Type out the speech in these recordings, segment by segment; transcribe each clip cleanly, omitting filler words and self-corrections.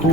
I'm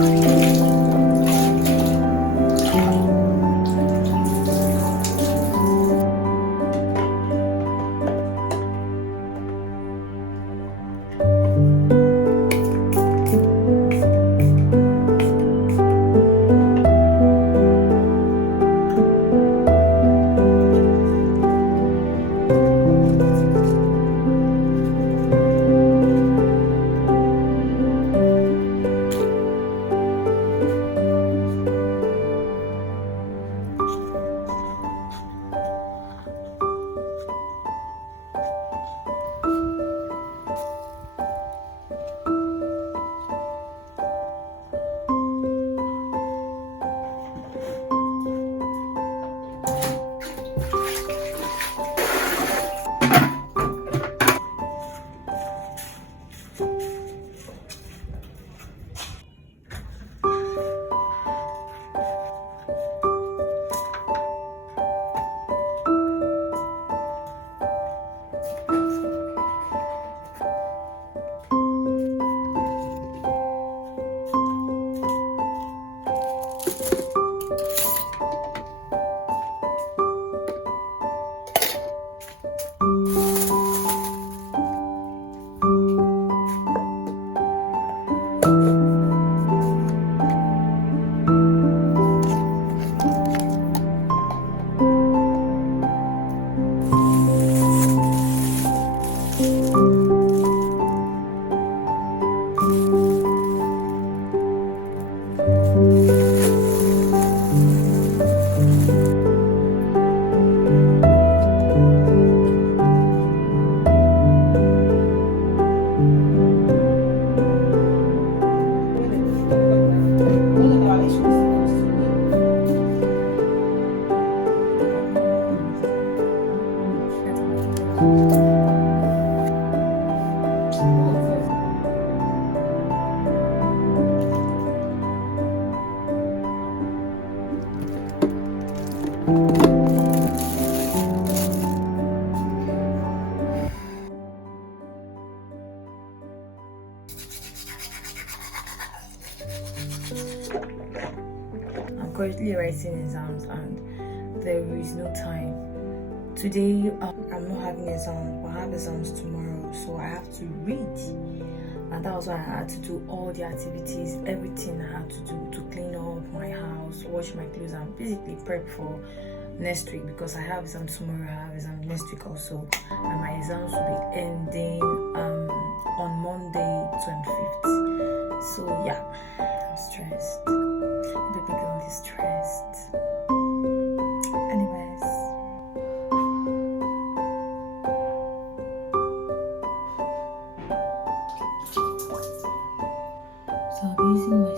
currently writing exams and there is no time. Today I'm not having exams, but I have exams tomorrow, so I have to read. And that was why I had to do all the activities, everything I had to do to clean up my house, wash my clothes, and basically prep for next week because I have exams tomorrow, I have exams next week also, and my exams will be ending on Monday 25th. So yeah, I'm stressed. Baby girl is stressed. Anyways, so I'm using my